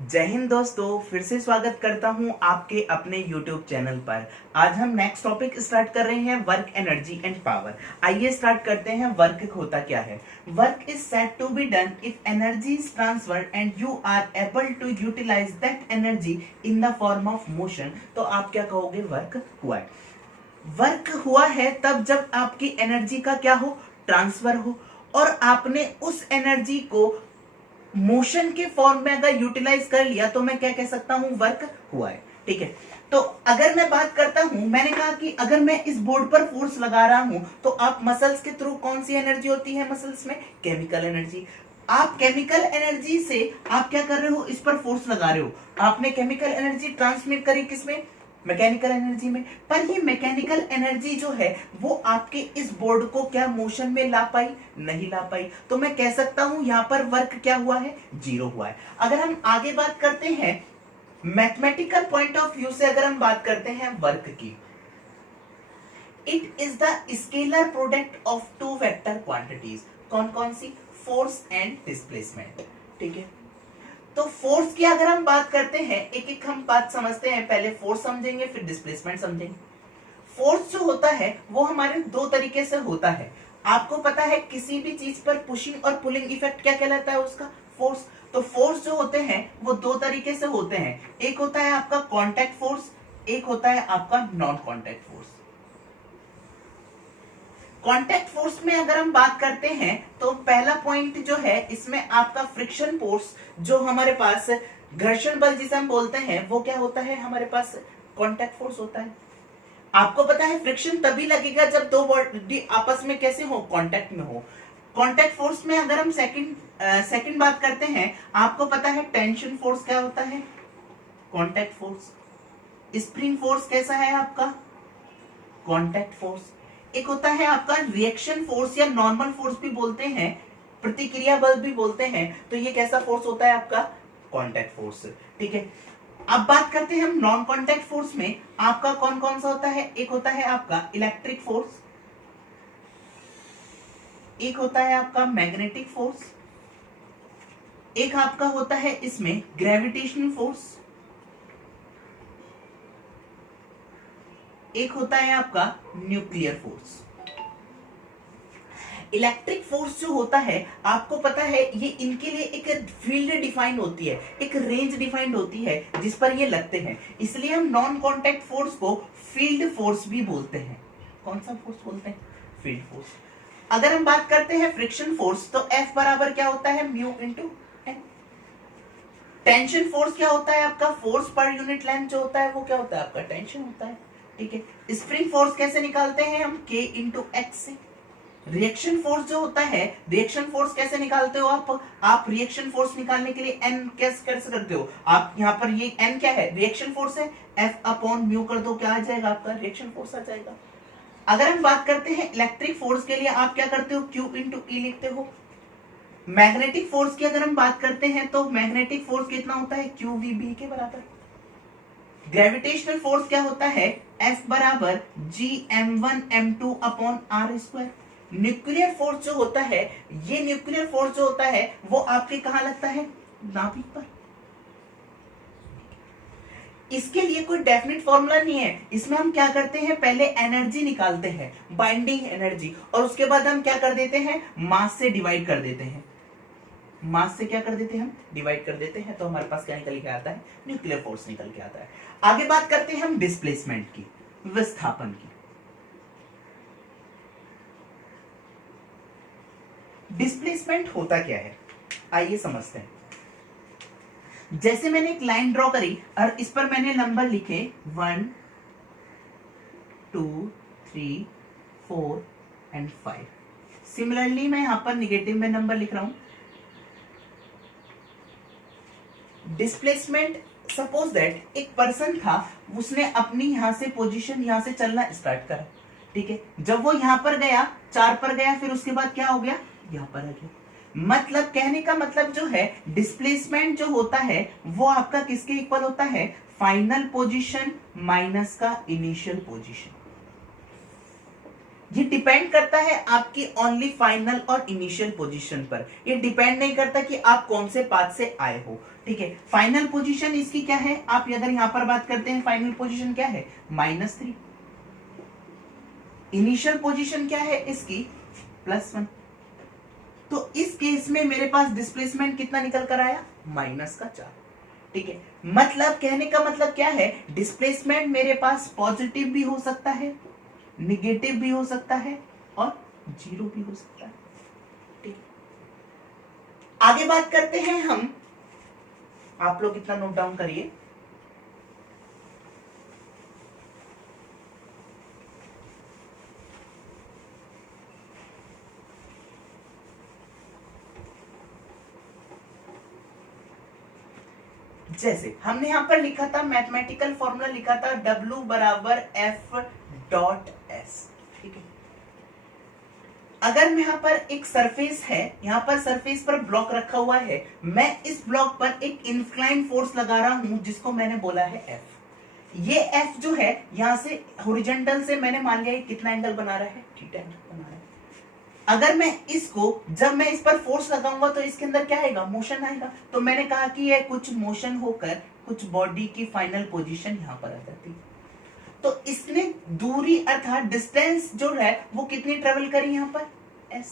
जय हिंद दोस्तों, फिर से स्वागत करता हूं आपके अपने YouTube चैनल पर। आज हम नेक्स्ट टॉपिक स्टार्ट कर रहे हैं, वर्क, एनर्जी एंड पावर। आइए स्टार्ट करते हैं। वर्क होता क्या है? Work is said to be done if energy is transferred and you are able to utilise that energy in the form of motion. तो आप क्या कहोगे? वर्क हुआ है। वर्क हुआ है तब जब आपकी एनर्जी का क्या हो? ट्रांसफर हो, और आपने उस एनर्जी को मोशन के फॉर्म में अगर यूटिलाइज कर लिया तो मैं क्या कह सकता हूं? वर्क हुआ है। ठीक है, तो अगर मैं बात करता हूं, मैंने कहा कि अगर मैं इस बोर्ड पर फोर्स लगा रहा हूं तो आप मसल्स के थ्रू कौन सी एनर्जी होती है? मसल्स में केमिकल एनर्जी। आप केमिकल एनर्जी से आप क्या कर रहे हो? इस पर फोर्स लगा रहे हो। आपने केमिकल एनर्जी ट्रांसमिट करी किसमें? मैकेनिकल एनर्जी में। पर ये मैकेनिकल एनर्जी जो है वो आपके इस बोर्ड को क्या मोशन में ला पाई? नहीं ला पाई। तो मैं कह सकता हूं यहां पर वर्क क्या हुआ है? जीरो हुआ है। अगर हम आगे बात करते हैं मैथमेटिकल पॉइंट ऑफ व्यू से, अगर हम बात करते हैं वर्क की, it is the scalar product of two vector quantities. कौन कौन सी? Force and displacement. ठीक है, तो फोर्स की अगर हम बात करते हैं, एक एक हम बात समझते हैं। पहले फोर्स समझेंगे, फिर डिस्प्लेसमेंट समझेंगे। फोर्स जो होता है वो हमारे दो तरीके से होता है। आपको पता है किसी भी चीज पर पुशिंग और पुलिंग इफेक्ट क्या कहलाता है? उसका फोर्स। तो फोर्स जो होते हैं वो दो तरीके से होते हैं। एक होता है आपका कॉन्टैक्ट फोर्स, एक होता है आपका non contact force. Contact force में अगर हम बात करते हैं तो पहला पॉइंट जो है इसमें आपका फ्रिक्शन फोर्स, जो हमारे पास घर्षण बल जिसे हम बोलते हैं, वो क्या होता है? हमारे पास कॉन्टैक्ट फोर्स होता है। आपको पता है फ्रिक्शन तभी लगेगा जब दो बॉडी आपस में कैसे हो? कांटेक्ट में हो। कांटेक्ट फोर्स में अगर हम सेकंड बात करते हैं, आपको पता है टेंशन फोर्स क्या होता है? Contact force. स्प्रिंग फोर्स कैसा है आपका? Contact force. एक होता है आपका रिएक्शन फोर्स, या नॉर्मल फोर्स भी बोलते हैं, प्रतिक्रिया बल भी बोलते हैं। तो ये कैसा फोर्स होता है आपका? Contact force. ठीक है, अब बात करते हैं हम नॉन कांटेक्ट फोर्स में। आपका कौन कौन सा होता है? एक होता है आपका इलेक्ट्रिक फोर्स, एक होता है आपका मैग्नेटिक फोर्स, एक आपका होता है इसमें ग्रेविटेशनल फोर्स, एक होता है आपका न्यूक्लियर फोर्स। इलेक्ट्रिक फोर्स जो होता है, आपको पता है ये इनके लिए एक फील्ड डिफाइन होती है, एक रेंज डिफाइंड होती है जिस पर ये लगते हैं। इसलिए हम नॉन कांटेक्ट फोर्स को फील्ड फोर्स भी बोलते हैं। कौन सा फोर्स बोलते हैं? Field force. अगर हम बात करते हैं फ्रिक्शन फोर्स, तो F बराबर क्या होता है? Mu into N. Tension force क्या होता है आपका? फोर्स पर यूनिट लेंथ जो होता है वो क्या होता है आपका? टेंशन होता है। ठीक है, स्प्रिंग फोर्स कैसे निकालते हैं हम? K इंटू एक्स से। रिएक्शन फोर्स जो होता है, रिएक्शन फोर्स कैसे निकालते हो आप रिएक्शन फोर्स निकालने के लिए एन कैसे करते हो? आप यहाँ पर ये एन क्या है? रिएक्शन फोर्स है। एफ अपॉन म्यू कर दो, क्या आ जाएगा आपका? रिएक्शन फोर्स आ जाएगा। अगर हम बात करते हैं इलेक्ट्रिक फोर्स के लिए, आप क्या करते हो? क्यू इंटू ई लिखते हो। मैग्नेटिक फोर्स की अगर हम बात करते हैं तो मैग्नेटिक फोर्स कितना होता है? क्यू वी बी के बराबर। ग्रेविटेशनल फोर्स क्या होता है? एफ बराबर G m1 m2 upon R square. Nuclear force जो होता है, ये न्यूक्लियर फोर्स जो होता है वो आपके कहां लगता है? नाभिक पर। इसके लिए कोई डेफिनेट फॉर्मूला नहीं है। इसमें हम क्या करते हैं? पहले एनर्जी निकालते हैं, बाइंडिंग एनर्जी, और उसके बाद हम क्या कर देते हैं? मास से डिवाइड कर देते हैं। मास से क्या कर देते हैं? हम डिवाइड कर देते हैं। तो हमारे पास क्या निकल के आता है? न्यूक्लियर फोर्स निकल के आता है। आगे बात करते हैं हम डिस्प्लेसमेंट की, विस्थापन की। डिस्प्लेसमेंट होता क्या है? आइए समझते हैं। जैसे मैंने एक लाइन ड्रॉ करी और इस पर मैंने नंबर लिखे 1 2 3 4 एंड 5। सिमिलरली मैं यहां पर निगेटिव में नंबर लिख रहा हूं। डिस्प्लेसमेंट, सपोज दैट एक पर्सन था, उसने अपनी यहां से पोजीशन, यहां से चलना स्टार्ट करा। ठीक है, जब वो यहां पर गया, 4 पर गया, फिर उसके बाद क्या हो गया? यहां पर आ गया। मतलब कहने का मतलब जो है, डिस्प्लेसमेंट जो होता है वो आपका किसके इक्वल होता है? फाइनल पोजीशन माइनस का इनिशियल पोजीशन। ये डिपेंड करता है आपकी ओनली फाइनल और इनिशियल पोजीशन पर। ये डिपेंड नहीं करता कि आप कौन से पाथ से आए हो। ठीक है, फाइनल पोजीशन इसकी क्या है, आप अगर यहां पर बात करते हैं फाइनल पोजीशन क्या है -3, इनिशियल पोजीशन क्या है इसकी +1। तो इस केस में मेरे पास डिस्प्लेसमेंट कितना निकल कर आया -4। ठीक है, मतलब कहने का मतलब क्या है, डिस्प्लेसमेंट मेरे पास पॉजिटिव भी हो सकता है, निगेटिव भी हो सकता है और 0 भी हो सकता है। ठीक है, आगे बात करते हैं हम, आप लोग इतना नोट डाउन करिए। जैसे हमने यहां पर लिखा था, मैथमेटिकल फॉर्मूला लिखा था W = F.S। ठीक है, अगर मैं यहां पर एक सरफेस है, यहां पर सरफेस पर ब्लॉक रखा हुआ है, मैं इस ब्लॉक पर एक इंक्लाइन फोर्स लगा रहा हूं जिसको मैंने बोला है F। ये F जो है यहां से हॉरिजॉन्टल से मैंने मान लिया कितना एंगल बना रहा है, थीटा एंगल बना रहा है। अगर मैं इसको, जब मैं इस पर फोर्स लगाऊंगा तो इसके अंदर क्या आएगा, मोशन आएगा। तो मैंने कहा कि ये कुछ मोशन होकर कुछ बॉडी की फाइनल पोजीशन यहां पर आ जाती है। तो इसने दूरी अर्थात डिस्टेंस जो है वो कितनी ट्रेवल करी यहां पर, s।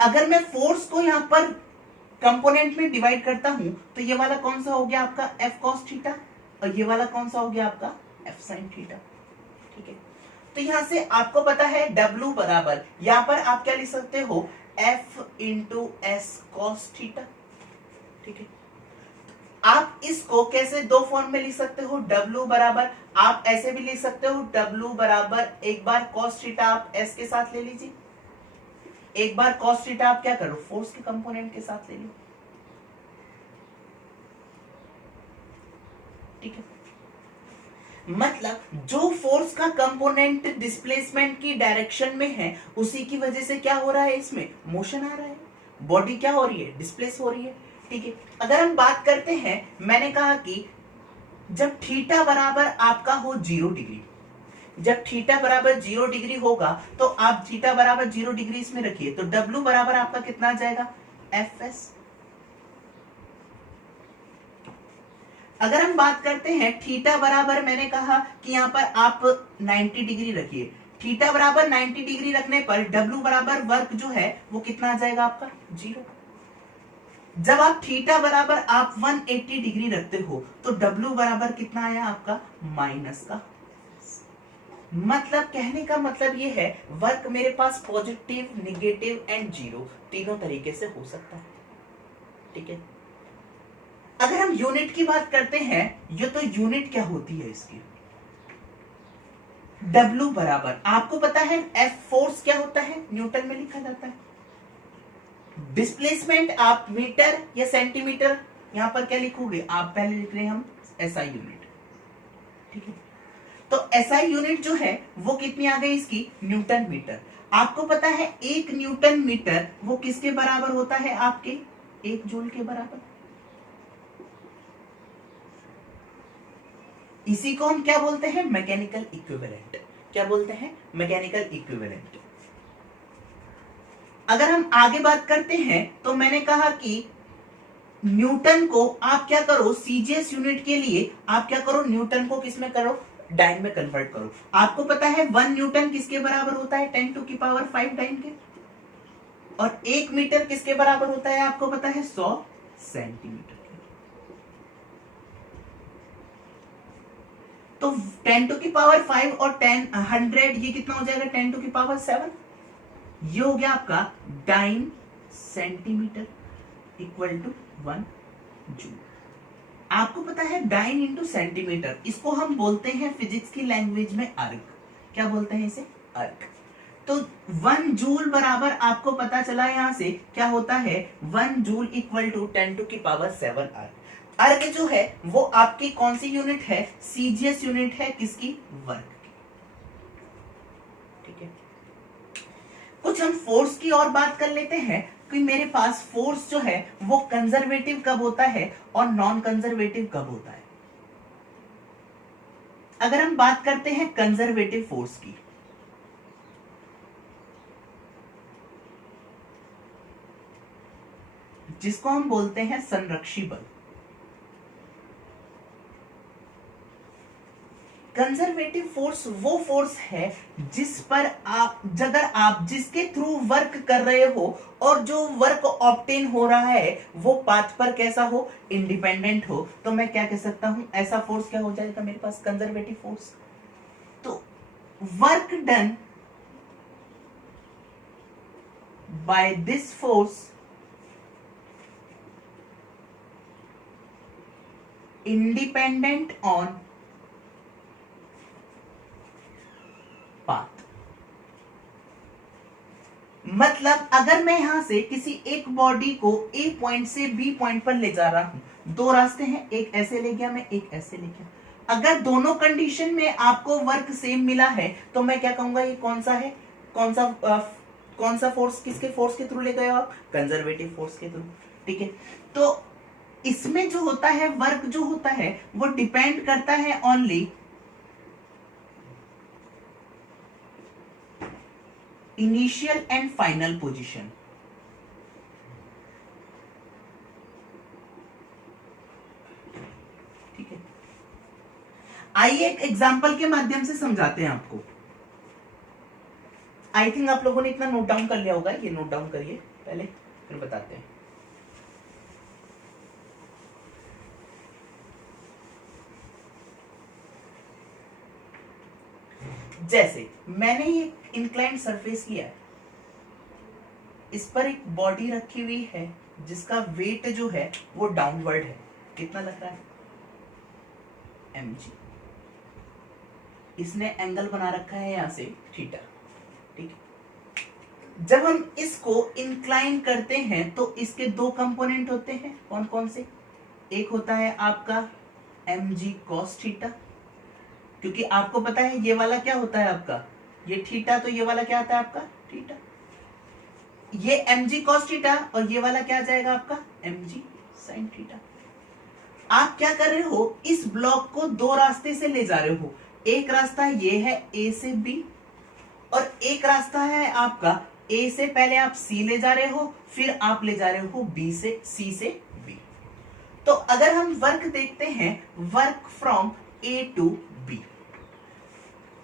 अगर मैं फोर्स को यहां पर कंपोनेंट में डिवाइड करता हूं तो ये वाला कौन सा हो गया आपका F cos थीटा, और ये वाला कौन सा हो गया आपका F sin थीटा। ठीक है, तो यहां से आपको पता है W बराबर, यहां पर आप क्या लिख सकते हो, F × S cos थीटा। ठीक है, आप इसको कैसे दो फॉर्म में लिख सकते हो, W बराबर, आप ऐसे भी लिख सकते हो W बराबर, एक बार cos थीटा आप S के साथ ले लीजिए, एक बार cos थीटा आप क्या करो, फोर्स के कंपोनेंट के साथ ले लो। ठीक है, मतलब जो फोर्स का कंपोनेंट डिस्प्लेसमेंट की डायरेक्शन में है उसी की वजह से क्या हो रहा है, इसमें मोशन आ रहा है, बॉडी क्या हो रही है, डिस्प्लेस हो रही है। ठीक है, अगर हम बात करते हैं, मैंने कहा कि जब थीटा बराबर आपका हो 0 डिग्री, जब थीटा बराबर 0 डिग्री होगा तो आप थीटा बराबर 0 डिग्री इसमें रखिए, तो W बराबर आपका कितना आ जाएगा, Fs। अगर हम बात करते हैं थीटा बराबर, मैंने कहा कि यहां पर आप 90 डिग्री रखिए, थीटा बराबर 90 डिग्री रखने पर W बराबर वर्क जो है वो कितना आ जाएगा आपका 0। जब आप थीटा बराबर आप 180 डिग्री रखते हो तो W बराबर कितना आया आपका माइनस का। मतलब कहने का मतलब ये है, वर्क मेरे पास पॉजिटिव, निगेटिव एंड 0 तीनों तरीके से हो सकता है। ठीक है, अगर हम यूनिट की बात करते हैं, ये तो यूनिट क्या होती है इसकी, W बराबर, आपको पता है F फोर्स क्या होता है, न्यूटन में लिखा जाता है। डिस्प्लेसमेंट आप मीटर या सेंटीमीटर, यहां पर क्या लिखोगे आप, पहले लिख रहे हैं हम SI यूनिट। ठीक है, तो SI यूनिट जो है वो कितनी आ गई इसकी, न्यूटन मीटर। आपको पता है 1 न्यूटन मीटर वो किसके बराबर होता है, आपके 1 जूल के बराबर। इसी को हम क्या बोलते हैं, मैकेनिकल इक्विवेलेंट। क्या बोलते हैं, मैकेनिकल इक्विवेलेंट। अगर हम आगे बात करते हैं तो मैंने कहा कि न्यूटन को आप क्या करो, सीजीएस यूनिट के लिए आप क्या करो, न्यूटन को किसमें करो, डाइन में कन्वर्ट करो। आपको पता है 1 न्यूटन किसके बराबर होता है, 10⁵ डाइन के, और 1 मीटर किसके बराबर होता है, आपको पता है 100 सेंटीमीटर। तो 10⁵ और 100 ये कितना हो जाएगा, 10⁵7। ये हो गया आपका dyne centimetre equal to 1 joule. आपको पता है डाइन इंटू सेंटीमीटर, इसको हम बोलते हैं फिजिक्स की लैंग्वेज में अर्क। क्या बोलते हैं इसे, अर्क। तो 1 जूल बराबर आपको पता चला यहां से क्या होता है, 1 जूल इक्वल टू 10⁵7 अर्क। अर्क जो है वो आपकी कौन सी यूनिट है, सीजीएस यूनिट है, किसकी, वर्क की। ठीक है, कुछ हम फोर्स की और बात कर लेते हैं कि मेरे पास फोर्स जो है वो कंजर्वेटिव कब होता है और नॉन कंजर्वेटिव कब होता है। अगर हम बात करते हैं कंजर्वेटिव फोर्स की, जिसको हम बोलते हैं संरक्षी बल। कंजर्वेटिव फोर्स वो फोर्स है जिस पर आप, अगर आप जिसके थ्रू वर्क कर रहे हो और जो वर्क ऑब्टेन हो रहा है वो पाथ पर कैसा हो, इंडिपेंडेंट हो, तो मैं क्या कह सकता हूं, ऐसा फोर्स क्या हो जाएगा मेरे पास, कंजर्वेटिव फोर्स। तो work done by this force independent on path. मतलब अगर मैं यहां से किसी एक बॉडी को ए पॉइंट से बी पॉइंट पर ले जा रहा हूं, दो रास्ते हैं, एक ऐसे ले गया मैं, एक ऐसे ले गया, अगर दोनों कंडीशन में आपको वर्क सेम मिला है तो मैं क्या कहूंगा, ये कौन सा है, कौन सा फोर्स, किसके फोर्स के थ्रू ले गए हो आप, कंजर्वेटिव फोर्स के थ्रू। ठीक है, तो इसमें जो होता है वर्क जो होता है वो डिपेंड करता है only initial and final position. ठीक है, आइए एक एग्जांपल के माध्यम से समझाते हैं आपको। आई थिंक आप लोगों ने इतना नोट डाउन कर लिया होगा, ये नोट डाउन करिए पहले, फिर बताते हैं। जैसे मैंने ये इंक्लाइंड सरफेस लिया है, इस पर एक बॉडी रखी हुई है जिसका वेट जो है वो डाउनवर्ड है, कितना लग रहा है, mg। इसने एंगल बना रखा है यहां से थीटा। ठीक है, जब हम इसको इंक्लाइन करते हैं तो इसके दो कंपोनेंट होते हैं, कौन कौन से, एक होता है आपका mg cos थीटा, क्योंकि आपको पता है ये वाला क्या होता है आपका, ये थीटा, तो ये वाला क्या आता है आपका थीटा, ये mg cos थीटा, और ये वाला क्या आ जाएगा आपका mg sin थीटा। आप क्या कर रहे हो, इस ब्लॉक को दो रास्ते से ले जा रहे हो, एक रास्ता ये है a से b, और एक रास्ता है आपका a से पहले आप c ले जा रहे हो, फिर आप ले जा रहे हो b से c से b। तो अगर हम वर्क देखते हैं, work from a to b,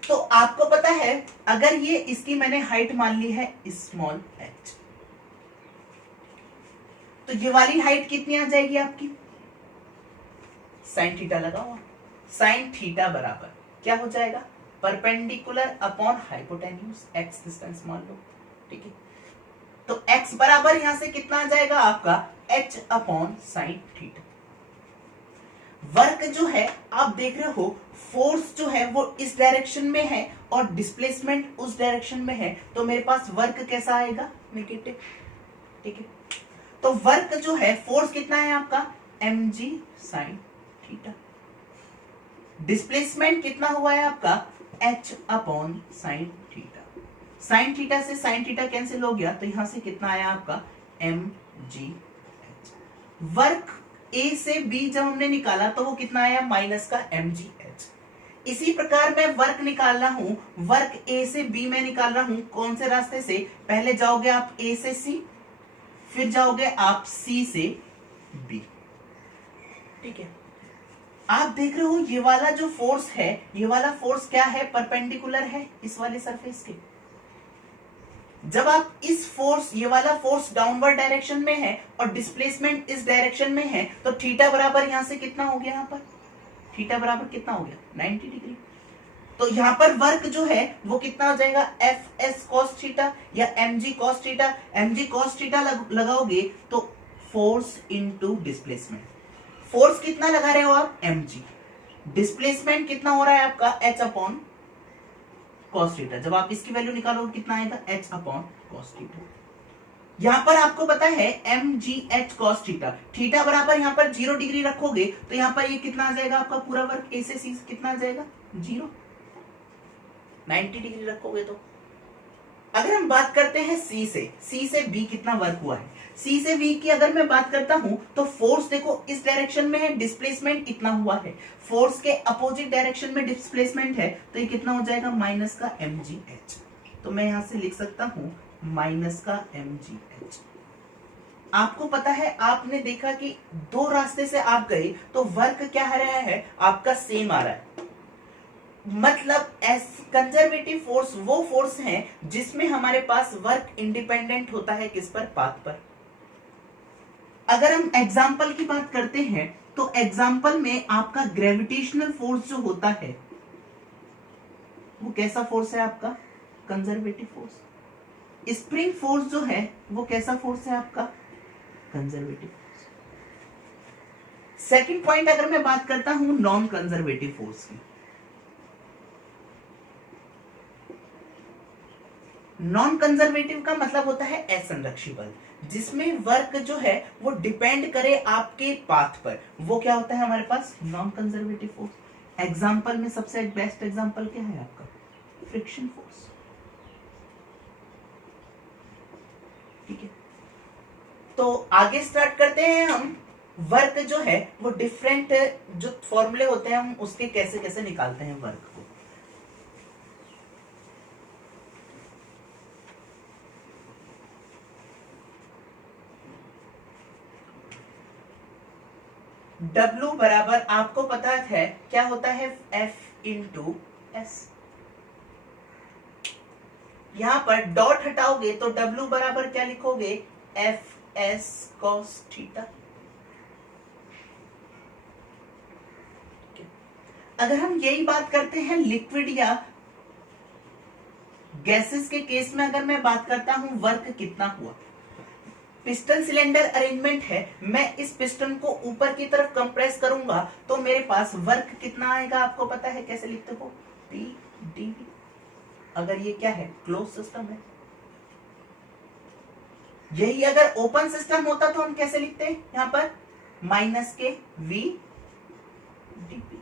तो आपको पता है अगर ये इसकी मैंने हाइट मान ली है स्मॉल h, तो ये वाली हाइट कितनी आ जाएगी आपकी, साइन थीटा लगाओ, साइन थीटा बराबर क्या हो जाएगा, perpendicular upon hypotenuse, x distance मान लो। ठीक है, तो x बराबर यहां से कितना आ जाएगा आपका h upon sine theta. Work जो है आप देख रहे हो, फोर्स जो है वो इस डायरेक्शन में है और डिस्प्लेसमेंट उस डायरेक्शन में है, तो मेरे पास वर्क कैसा आएगा, नेगेटिव। ठीक है, तो वर्क जो है, फोर्स कितना है आपका mg sin थीटा, डिस्प्लेसमेंट कितना हुआ है आपका h upon sine theta, sine theta से साइन थीटा कैंसिल हो गया, तो यहां से कितना आया आपका mg h। वर्क a से b जब हमने निकाला तो वो कितना आया, माइनस का mg h। इसी प्रकार मैं वर्क निकाल रहा हूं, वर्क a से b में निकाल रहा हूं, कौन से रास्ते से, पहले जाओगे आप a से c, फिर जाओगे आप c से b। ठीक है, आप देख रहे हो ये वाला जो फोर्स है, ये वाला फोर्स क्या है, परपेंडिकुलर है इस वाले सरफेस के। जब आप इस फोर्स, ये वाला फोर्स डाउनवर्ड डायरेक्शन में है और डिस्प्लेसमेंट इस डायरेक्शन में है, तो थीटा बराबर यहां से कितना हो गया, यहां पर थीटा बराबर कितना हो गया, 90 डिग्री। तो यहां पर वर्क जो है वो कितना हो जाएगा, एफ एस कॉस थीटा या mg cos theta. mg cos theta लगाओगे तो फोर्स इनटू डिस्प्लेसमेंट, फोर्स कितना लगा रहे हो आप mg, डिस्प्लेसमेंट कितना हो रहा है आपका h अपॉन cos थीटा। जब आप इसकी वैल्यू निकालोगे कितना आएगा, h अपॉन cos थीटा। यहां पर आपको पता है mg h cos theta, theta बराबर यहां पर 0 डिग्री रखोगे तो यहां पर ये कितना आ जाएगा आपका पूरा वर्क a से c कितना आ जाएगा 0, 90 डिग्री रखोगे तो अगर हम बात करते हैं सी से बी कितना वर्क हुआ है, सी से बी की अगर मैं बात करता हूं तो फोर्स देखो इस डायरेक्शन में है, डिस्प्लेसमेंट इतना हुआ है, फोर्स के अपोजिट डायरेक्शन में डिस्प्लेसमेंट है, तो ये कितना हो जाएगा माइनस का mgh। तो मैं यहां से लिख सकता हूं माइनस का mgh। आपको पता है, आपने देखा कि दो रास्ते से आप गए तो वर्क क्या आ रहा है आपका सेम आ रहा है, मतलब एस कंजर्वेटिव फोर्स वो फोर्स है जिसमें हमारे पास वर्क इंडिपेंडेंट होता है किस पर, पाथ पर। अगर हम एग्जाम्पल की बात करते हैं तो एग्जाम्पल में आपका ग्रेविटेशनल फोर्स जो होता है वो कैसा फोर्स है आपका, कंजर्वेटिव फोर्स। स्प्रिंग फोर्स जो है वो कैसा फोर्स है आपका, कंजर्वेटिव फोर्स। सेकंड पॉइंट अगर मैं बात करता हूं नॉन कंजर्वेटिव फोर्स की, नॉन कंजर्वेटिव का मतलब होता है असंरक्षी बल, जिसमें वर्क जो है वो डिपेंड करे आपके पाथ पर, वो क्या होता है हमारे पास, नॉन कंजर्वेटिव फोर्स। एग्जांपल में सबसे बेस्ट एग्जांपल क्या है आपका, फ्रिक्शन फोर्स। ठीक है, तो आगे स्टार्ट करते हैं हम। वर्क जो है वो डिफरेंट जो फॉर्मूले होते हैं हम उसके कैसे कैसे निकालते हैं वर्क को। W बराबर आपको पता है क्या होता है, F इंटू एस। यहां पर डॉट हटाओगे तो W बराबर क्या लिखोगे, एफ एस कॉस थीटा। अगर हम यही बात करते हैं लिक्विड या गैसेस के केस में, अगर मैं बात करता हूं वर्क कितना हुआ, पिस्टन सिलेंडर अरेंजमेंट है, मैं इस पिस्टन को ऊपर की तरफ कंप्रेस करूंगा तो मेरे पास वर्क कितना आएगा आपको पता है, कैसे लिखते हो, P dV। अगर ये क्या है, क्लोज सिस्टम है। यही अगर ओपन सिस्टम होता तो हम कैसे लिखते हैं, यहां पर माइनस के V dP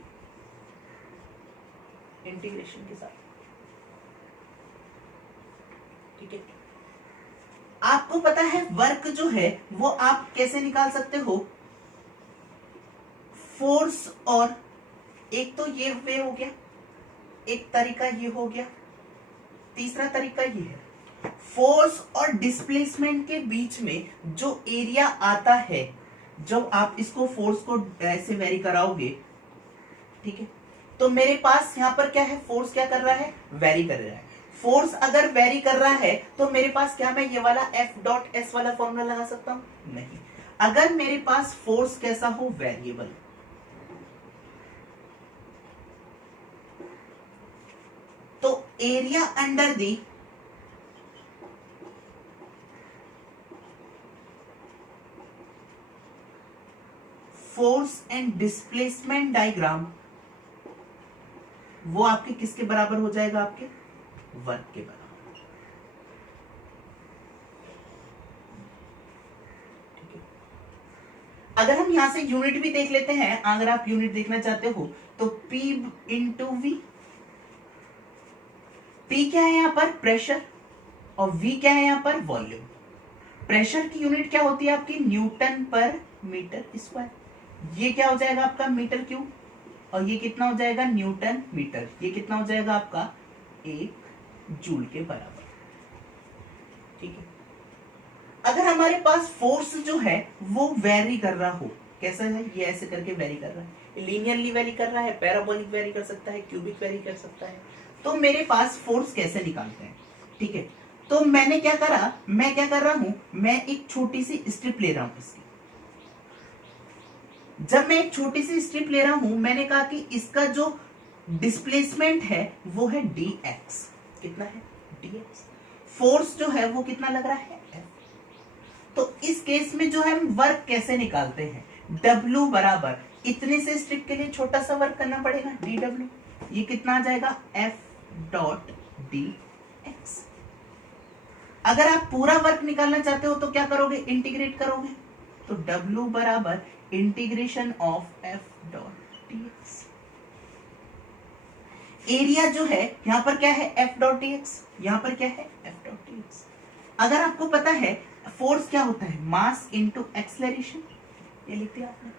इंटीग्रेशन के साथ। ठीक है, आपको पता है वर्क जो है वो आप कैसे निकाल सकते हो, फोर्स, और एक तो ये वे हो गया, एक तरीका ये हो गया, तीसरा तरीका ये है, फोर्स और डिस्प्लेसमेंट के बीच में जो एरिया आता है जब आप इसको फोर्स को ऐसे वेरी कराओगे, ठीक है, तो मेरे पास यहां पर क्या है, फोर्स क्या कर रहा है, वेरी कर रहा है। फोर्स अगर वेरी कर रहा है तो मेरे पास क्या, मैं ये वाला F डॉट एस वाला फॉर्मूला लगा सकता हूं, नहीं। अगर मेरे पास फोर्स कैसा हो, वेरिएबल, तो area under the force and displacement diagram वो आपके किसके बराबर हो जाएगा, आपके वर्क के बराबर। ठीक है, अगर हम यहां से यूनिट भी देख लेते हैं, अगर आप यूनिट देखना चाहते हो तो P इंटू वी। P क्या है यहां पर, प्रेशर, और V क्या है यहां पर, वॉल्यूम। प्रेशर की यूनिट क्या होती है आपकी, न्यूटन पर मीटर स्क्वायर। ये क्या हो जाएगा आपका, मीटर क्यूब, और ये कितना हो जाएगा, न्यूटन मीटर। ये कितना हो जाएगा आपका, 1 जूल के बराबर। ठीक है, अगर हमारे पास फोर्स जो है वो वेरी कर रहा हो, कैसा है, ये ऐसे करके वेरी कर रहा है, लीनियरली वेरी कर रहा है, पैराबोलिक वेरी कर सकता है, क्यूबिक वेरी कर सकता है, तो मेरे पास फोर्स कैसे निकालते हैं। ठीक है, तो मैंने क्या करा, मैं क्या कर रहा हूं, मैं एक छोटी सी स्ट्रिप ले रहा हूं इसकी। जब मैं एक छोटी सी स्ट्रिप ले रहा हूं, मैंने कहा कि इसका जो डिस्प्लेसमेंट है वो है dx। कितना है, dx। फोर्स जो है वो कितना लग रहा है, F। तो इस केस में जो है हम वर्क कैसे निकालते हैं, W बराबर इतने से स्ट्रिप के लिए छोटा सा वर्क करना पड़ेगा, dw। ये कितना आ जाएगा, F डॉट dx। अगर आप पूरा वर्क निकालना चाहते हो तो क्या करोगे, इंटीग्रेट करोगे, तो W बराबर integration of F dot dx। Area जो है यहाँ पर क्या है एफ डॉट डी एक्स, यहाँ पर क्या है एफ डॉट डी एक्स। अगर आपको पता है फोर्स क्या होता है मास इनटू एक्सेलरेशन, ये लिखते हैं आपने।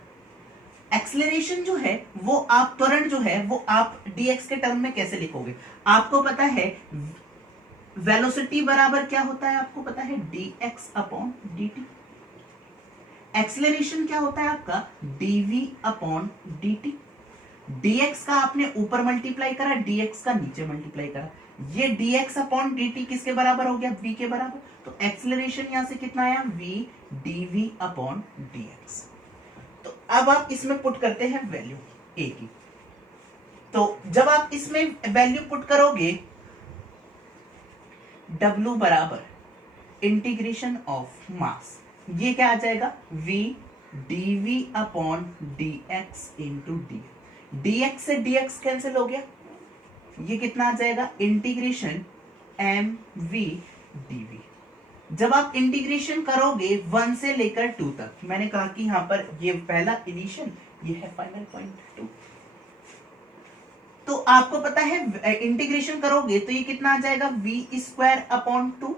एक्सेलरेशन जो है वो आप त्वरण जो है वो आप dx के टर्म में कैसे लिखोगे, आपको पता है वेलोसिटी बराबर क्या होता है, आपको पता है dx अपॉन dt। एक्सेलरेशन क्या होता है आपका dv अपॉन dt। dx का आपने ऊपर मल्टीप्लाई करा, dx का नीचे मल्टीप्लाई करा, ये dx अपॉन dt किसके बराबर हो गया v के बराबर। तो एक्सेलरेशन यहां से कितना आया v dv अपॉन dx। तो अब आप इसमें पुट करते हैं वैल्यू a की। तो जब आप इसमें वैल्यू पुट करोगे w बराबर इंटीग्रेशन ऑफ मास, ये क्या आ जाएगा v dv upon dx into dx से dx कैंसिल हो गया, ये कितना आ जाएगा इंटीग्रेशन mv dv। जब आप इंटीग्रेशन करोगे 1 से लेकर 2 तक, मैंने कहा कि यहां पर ये पहला इनिशियल, ये है फाइनल पॉइंट 2। तो आपको पता है इंटीग्रेशन करोगे तो ये कितना आ जाएगा v स्क्वायर अपॉन 2,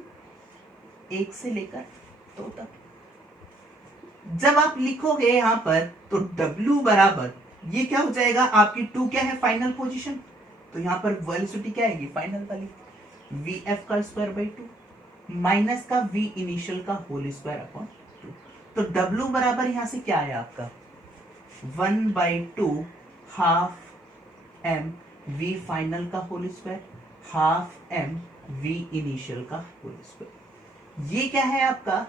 1 से लेकर 2 तक। जब आप लिखोगे यहां पर तो w बराबर ये क्या हो जाएगा आपकी 2 क्या है फाइनल पोजीशन, तो यहां पर वेलोसिटी क्या आएगी फाइनल वाली vf का स्क्वायर बाई 2 माइनस का v इनिशियल का होल स्क्वायर अपॉन 2। तो w बराबर यहां से क्या आया आपका 1/2 हाफ m v फाइनल का whole square half m v initial का होल स्क्वायर। ये क्या है आपका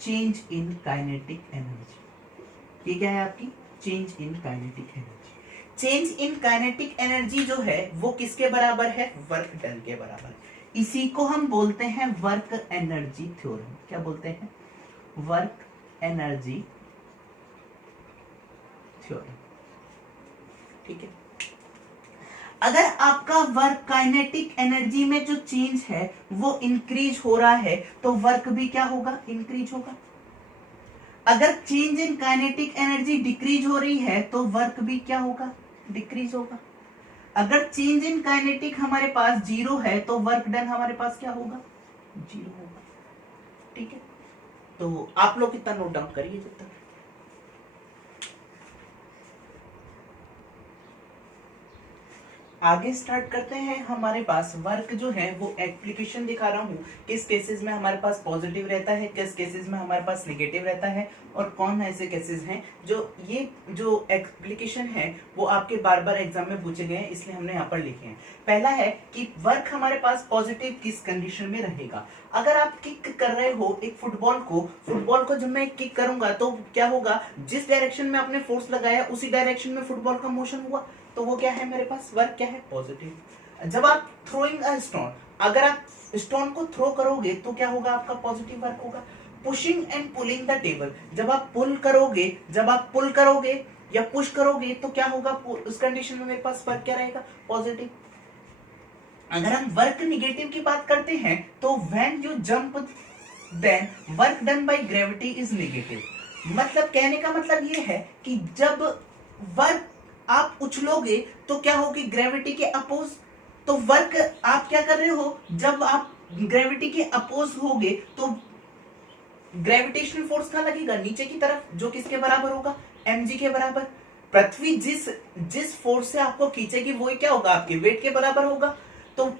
चेंज इन काइनेटिक एनर्जी। ये क्या है आपकी change in kinetic energy. Change in kinetic energy जो है वो किसके बराबर है वर्क डन के बराबर। इसी को हम बोलते हैं वर्क एनर्जी थ्योरम। क्या बोलते हैं वर्क एनर्जी थ्योरम। ठीक है, अगर आपका वर्क काइनेटिक एनर्जी में जो चेंज है वो इंक्रीज हो रहा है तो वर्क भी क्या होगा इंक्रीज होगा। अगर change in kinetic energy decrease हो रही है तो वर्क भी क्या होगा डिक्रीज होगा। अगर चेंज इन काइनेटिक हमारे पास 0 है तो वर्क डन हमारे पास क्या होगा 0 होगा। ठीक है, तो आप लोग कितना नोट डाउन करिए जब तक। आगे स्टार्ट करते हैं। हमारे पास वर्क जो है वो एप्लीकेशन दिखा रहा हूँ, किस केसेस में हमारे पास पॉजिटिव रहता है, किस केसेस में हमारे पास नेगेटिव रहता है, और कौन ऐसे केसेस हैं जो ये जो एप्लीकेशन है वो आपके बार बार एग्जाम में पूछे गए हैं, इसलिए हमने यहाँ पर लिखे हैं। पहला है कि वर्क हमारे पास पॉजिटिव किस कंडीशन में रहेगा। अगर आप किक कर रहे हो एक फुटबॉल को जब मैं किक करूंगा तो क्या होगा, जिस डायरेक्शन में आपने फोर्स लगाया उसी डायरेक्शन में फुटबॉल का मोशन हुआ, तो वो क्या है मेरे पास वर्क क्या है पॉजिटिव। जब आप थ्रोइंग अ स्टोन, अगर आप स्टोन को थ्रो करोगे तो क्या होगा आपका पॉजिटिव वर्क होगा। Pushing and pulling the table, जब आप पुल करोगे या पुश करोगे तो क्या होगा, उस कंडीशन में मेरे पास वर्क क्या रहेगा पॉजिटिव। अगर हम वर्क निगेटिव की बात करते हैं तो when you jump then work done by gravity is negative. मतलब कहने का मतलब ये है कि जब वर्क आप उछलोगे तो क्या होगी ग्रेविटी के अपोज। तो वर्क आप क्या कर रहे हो, जब आप ग्रेविटी के अपोज होगे तो ग्रेविटेशनल फोर्स कहां लगेगा नीचे की तरफ, जो किसके बराबर होगा mg के बराबर। पृथ्वी जिस फोर्स से आपको खींचेगी वो क्या होगा आपके वेट के बराबर होगा। तो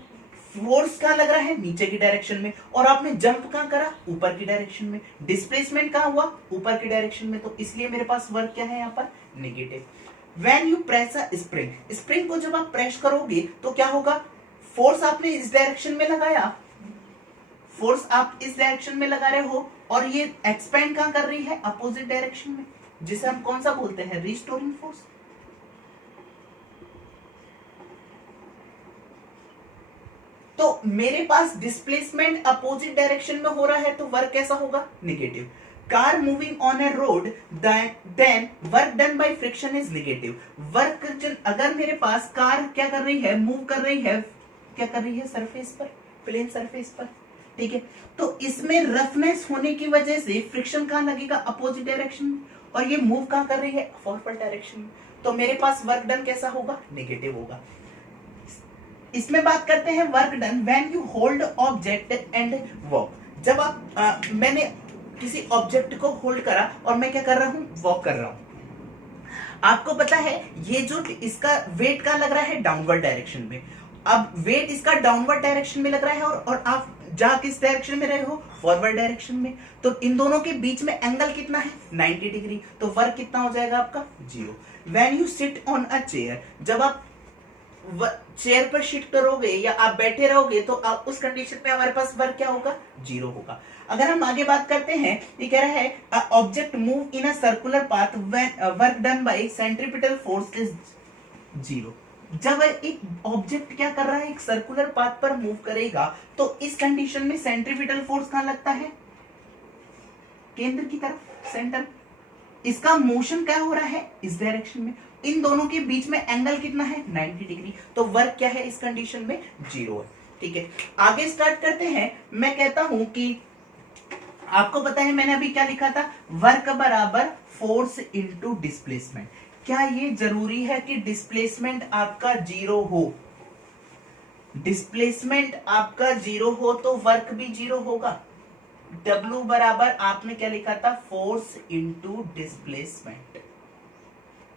फोर्स कहां लग रहा है नीचे की डायरेक्शन में, और आपने जंप कहां करा ऊपर की डायरेक्शन में, डिस्प्लेसमेंट कहां हुआ ऊपर की डायरेक्शन में, तो इसलिए मेरे पास वर्क क्या है यहाँ पर negative. When you press a spring, spring को जब आप प्रेस करोगे तो क्या होगा, फोर्स आपने इस डायरेक्शन में लगाया, फोर्स आप इस डायरेक्शन में लगा रहे हो और ये एक्सपेंड कहां कर रही है अपोजिट डायरेक्शन में, जिसे हम कौन सा बोलते हैं रिस्टोरिंग फोर्स। तो मेरे पास डिस्प्लेसमेंट अपोजिट डायरेक्शन में हो रहा है तो वर्क कैसा होगा negative. Car moving on a road then work done by friction is negative. Work अगर मेरे पास कार क्या कर रही है मूव कर रही है, क्या कर रही है सरफेस पर, प्लेन सरफेस पर। ठीक है, तो इसमें रफनेस होने की वजह से फ्रिक्शन कहां लगेगा अपोजिट डायरेक्शन में, और ये मूव कहां कर रही है फॉरवर्ड डायरेक्शन में, तो मेरे पास वर्क डन कैसा होगा नेगेटिव होगा। इसमें बात करते हैं work done when you hold object and walk. जब आप मैंने किसी ऑब्जेक्ट को होल्ड करा और मैं क्या कर रहा हूं, वॉक कर रहा हूं। आपको पता है ये जो इसका वेट का लग रहा है डाउनवर्ड डायरेक्शन में। अब वेट इसका डाउनवर्ड डायरेक्शन में लग रहा है और आप जा किस डायरेक्शन में रहे हो, फॉरवर्ड डायरेक्शन में। तो इन दोनों के बीच में एंगल कितना है, 90 डिग्री। तो वर्क कितना हो जाएगा आपका, 0। When you sit on a chair, जब आप चेयर पर शिफ्ट करोगे या आप बैठे रहोगे तो आप उस कंडीशन में हमारे पास वर्क क्या होगा, 0 होगा। अगर हम आगे बात करते हैं, ये कह रहा है object move in a circular path when work done bye centripetal force is 0। जब एक ऑब्जेक्ट क्या कर रहा है, एक सर्कुलर पाथ पर मूव करेगा तो इस कंडीशन में सेंट्रीपिटल फोर्स कहां लगता है, केंद्र की तरफ, सेंटर। इसका मोशन क्या हो रहा है, इस डायरेक्शन में। इन दोनों के बीच में एंगल कितना है, 90 डिग्री। तो वर्क क्या है इस कंडीशन में, 0 है। ठीक है, आगे स्टार्ट करते हैं। मैं कहता हूं कि आपको पता है मैंने अभी क्या लिखा था, वर्क बराबर फोर्स इनटू डिस्प्लेसमेंट। क्या ये जरूरी है कि डिस्प्लेसमेंट आपका 0 हो? डिस्प्लेसमेंट आपका 0 हो तो वर्क भी 0 होगा। W बराबर आपने क्या लिखा था, फोर्स इनटू डिस्प्लेसमेंट,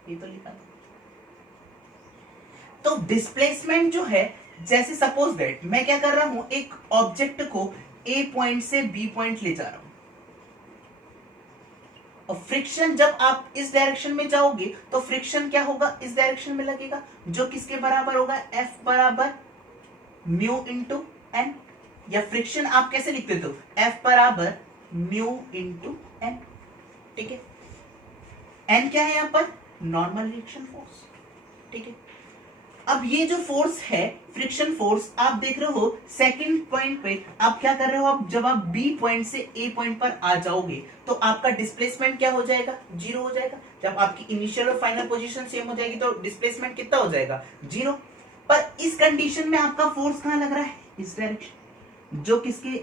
ये तो लिखा था। तो डिस्प्लेसमेंट जो है, जैसे सपोज दैट मैं क्या कर रहा हूं, एक ऑब्जेक्ट को A पॉइंट से B पॉइंट ले जा रहा हूं, और फ्रिक्शन जब आप इस डायरेक्शन में जाओगे तो फ्रिक्शन क्या होगा, इस डायरेक्शन में लगेगा, जो किसके बराबर होगा, F बराबर म्यू इंटू एन। या फ्रिक्शन आप कैसे लिख देते हो, F बराबर म्यू इंटू एन। ठीक है, एन क्या है यहां पर, नॉर्मल रिएक्शन फोर्स। ठीक है, अब ये जो फोर्स है, फ्रिक्शन फोर्स, आप देख रहे हो सेकंड पॉइंट पे आप क्या कर रहे हो, अब जब आप बी पॉइंट से ए पॉइंट पर आ जाओगे तो आपका डिस्प्लेसमेंट क्या हो जाएगा, 0 हो जाएगा। जब आपकी इनिशियल और फाइनल पोजीशन सेम हो जाएगी तो डिस्प्लेसमेंट कितना हो जाएगा, 0। पर इस कंडीशन में आपका फोर्स कहां लग रहा है, इस डायरेक्शन, जो किसके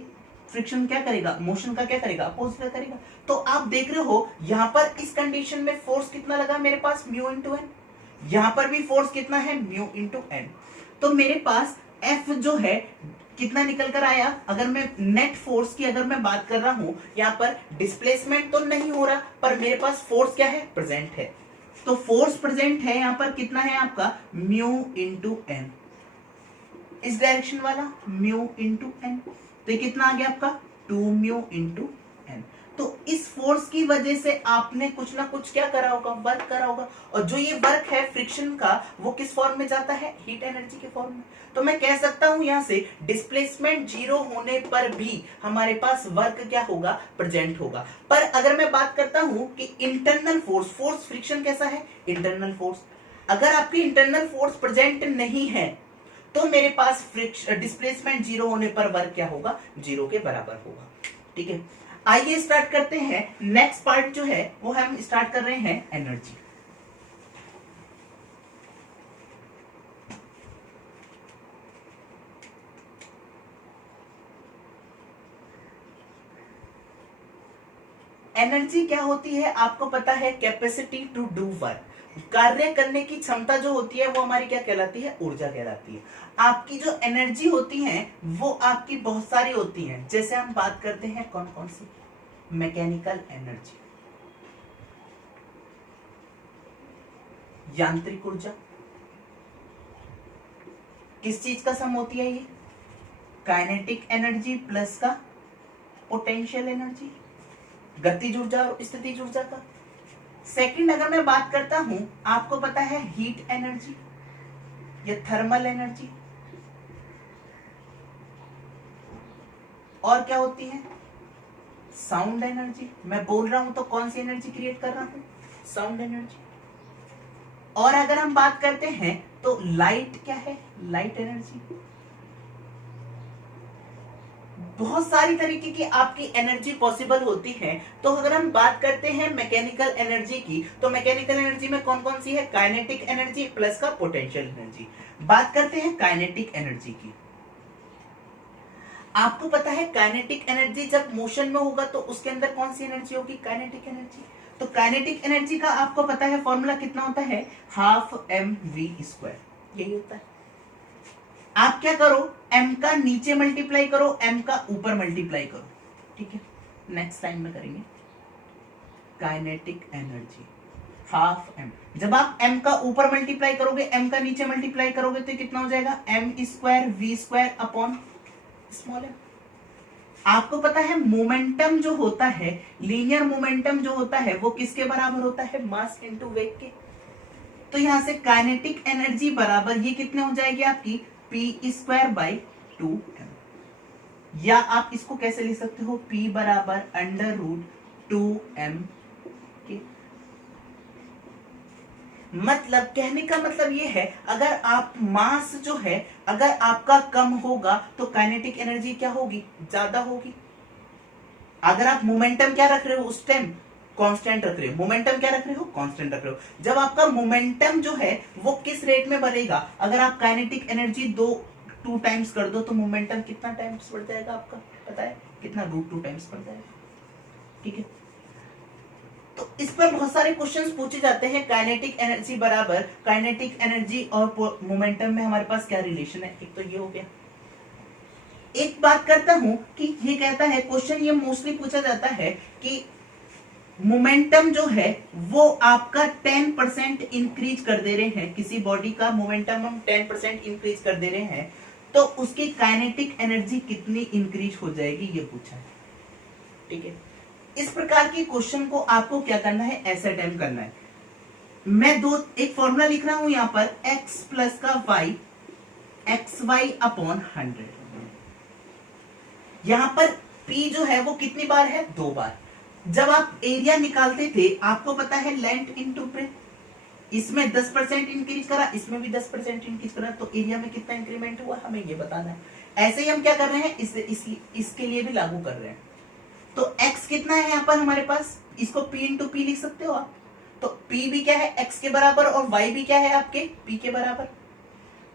फ्रिक्शन क्या करेगा, मोशन का क्या करेगा, अपोजिट करेगा। तो आप देख रहे हो यहां पर इस कंडीशन में फोर्स कितना लगा मेरे पास, म्यू इंटू एन। यहां पर भी फोर्स कितना है, म्यू इंटू एन। तो मेरे पास F जो है कितना निकल कर आया। अगर मैं नेट फोर्स की अगर मैं बात कर रहा हूं, यहां पर डिस्प्लेसमेंट तो नहीं हो रहा पर मेरे पास फोर्स क्या है, प्रेजेंट है। तो फोर्स प्रेजेंट है यहां पर कितना है आपका, म्यू इंटू एन। इस डायरेक्शन वाला म्यू इंटू एन, तो ये कितना आ गया आपका, 2 म्यू इंटू एन। तो इस फोर्स की वजह से आपने कुछ ना कुछ क्या करा होगा, वर्क करा होगा। और जो ये वर्क है फ्रिक्शन का, वो किस फॉर्म में जाता है, हीट एनर्जी के फॉर्म में। तो मैं कह सकता हूं यहां से डिस्प्लेसमेंट 0 होने पर भी हमारे पास वर्क क्या होगा, प्रेजेंट होगा। पर अगर मैं बात करता हूं कि इंटरनल फोर्स, फोर्स फ्रिक्शन कैसा है, इंटरनल फोर्स, अगर आपकी इंटरनल फोर्स प्रेजेंट नहीं है तो मेरे पास डिस्प्लेसमेंट 0 होने पर वर्क क्या होगा, 0 के बराबर होगा। ठीक है, आइए स्टार्ट करते हैं। नेक्स्ट पार्ट जो है वो हम स्टार्ट कर रहे हैं एनर्जी। एनर्जी क्या होती है, आपको पता है, कैपेसिटी टू डू वर्क, कार्य करने की क्षमता जो होती है वो हमारी क्या कहलाती है, ऊर्जा कहलाती है। आपकी जो एनर्जी होती है वो आपकी बहुत सारी होती है। जैसे हम बात करते हैं कौन कौन सी, मैकेनिकल एनर्जी, यांत्रिक ऊर्जा, किस चीज का सम होती है ये, काइनेटिक एनर्जी प्लस का पोटेंशियल एनर्जी, गतिज ऊर्जा और स्थितिज ऊर्जा का। सेकंड अगर मैं बात करता हूं, आपको पता है हीट एनर्जी या थर्मल एनर्जी, और क्या होती है, साउंड एनर्जी। मैं बोल रहा हूं तो कौन सी एनर्जी क्रिएट कर रहा हूं, साउंड एनर्जी। और अगर हम बात करते हैं तो लाइट क्या है, लाइट एनर्जी। बहुत सारी तरीके की आपकी एनर्जी पॉसिबल होती है। तो अगर हम बात करते हैं मैकेनिकल एनर्जी की, तो मैकेनिकल एनर्जी में कौन कौन सी है, काइनेटिक एनर्जी प्लस का पोटेंशियल एनर्जी। बात करते हैं काइनेटिक एनर्जी की। आपको पता है काइनेटिक एनर्जी जब मोशन में होगा तो उसके अंदर कौन सी एनर्जी होगी, काइनेटिक एनर्जी। तो काइनेटिक एनर्जी का आपको पता है फॉर्मूला कितना होता है, 12 mv², यही होता है। आप क्या करो, m का नीचे मल्टीप्लाई करो, m का ऊपर मल्टीप्लाई करो, ठीक है। नेक्स्ट टाइम में करेंगे काइनेटिक एनर्जी हाफ m। जब आप m का ऊपर मल्टीप्लाई करोगे, m का नीचे मल्टीप्लाई करोगे तो कितना हो जाएगा, m square v square upon small m। आपको पता है मोमेंटम जो होता है, लीनियर मोमेंटम जो होता है वो किसके बराबर होता है, मास इनटू वेग के। तो यहां से काइनेटिक एनर्जी बराबर ये कितने हो जाएगी आपकी, p स्क्वायर बाई 2m। या आप इसको कैसे लिख सकते हो, p बराबर अंडर रूट 2m के। मतलब कहने का मतलब ये है, अगर आप मास जो है अगर आपका कम होगा तो काइनेटिक एनर्जी क्या होगी, ज्यादा होगी। अगर आप मोमेंटम क्या रख रहे हो उस टाइम, कांस्टेंट रख रहे हो, मोमेंटम क्या रख रहे हो, कांस्टेंट रख रहे हो। जब आपका मोमेंटम जो है वो किस रेट में बढ़ेगा, अगर आप काइनेटिक एनर्जी 2 टाइम्स कर दो तो मोमेंटम कितना टाइम्स बढ़ जाएगा आपका, पता है कितना, √2 टाइम्स बढ़ जाएगा, ठीक है। तो इस पर बहुत सारे क्वेश्चंस पूछे जाते हैं, काइनेटिक एनर्जी बराबर, काइनेटिक एनर्जी और मोमेंटम में हमारे पास क्या रिलेशन है, एक तो ये हो गया। एक बात करता हूं कि ये कहता है क्वेश्चन, ये मोस्टली पूछा जाता है कि मोमेंटम जो है वो आपका 10% इंक्रीज कर दे रहे हैं, किसी बॉडी का मोमेंटम हम 10% इंक्रीज कर दे रहे हैं तो उसकी काइनेटिक एनर्जी कितनी इंक्रीज हो जाएगी, ये पूछा है, ठीक है। इस प्रकार के क्वेश्चन को आपको क्या करना है, ऐसे अटेम्प्ट करना है। मैं एक फॉर्मूला लिख रहा हूं यहां पर, x प्लस का y xy अपॉन 100। यहां पर p जो है वो कितनी बार है, 2 बार। जब आप एरिया निकालते थे आपको पता है लेंथ इनटू ब्रेथ, इसमें 10% इंक्रीज करा, इसमें भी 10% इंक्रीज करा, तो एरिया में कितना इंक्रीमेंट हुआ हमें ये बताना है। ऐसे ही हम क्या कर रहे हैं, इसके लिए भी लागू कर रहे हैं। तो x कितना है यहाँ पर हमारे पास, इसको p इंटू पी लिख सकते हो आप। तो p भी क्या है, x के बराबर, और y भी क्या है आपके, p के बराबर।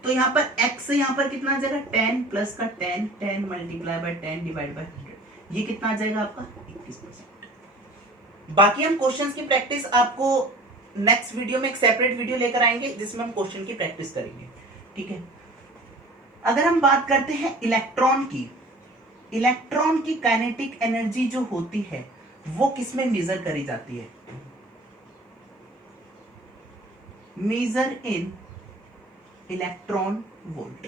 तो यहाँ पर x यहाँ पर कितना आ जाएगा, 10 प्लस का 10, 10 मल्टीप्लाई बाय 10 डिवाइड बाय 100, ये कितना आ जाएगा आपका 21%। बाकी हम क्वेश्चंस की प्रैक्टिस आपको नेक्स्ट वीडियो में एक सेपरेट वीडियो लेकर आएंगे जिसमें हम क्वेश्चन की प्रैक्टिस करेंगे, ठीक है। अगर हम बात करते हैं इलेक्ट्रॉन की, इलेक्ट्रॉन की काइनेटिक एनर्जी जो होती है वो किसमें मेजर करी जाती है, measure in electron volt.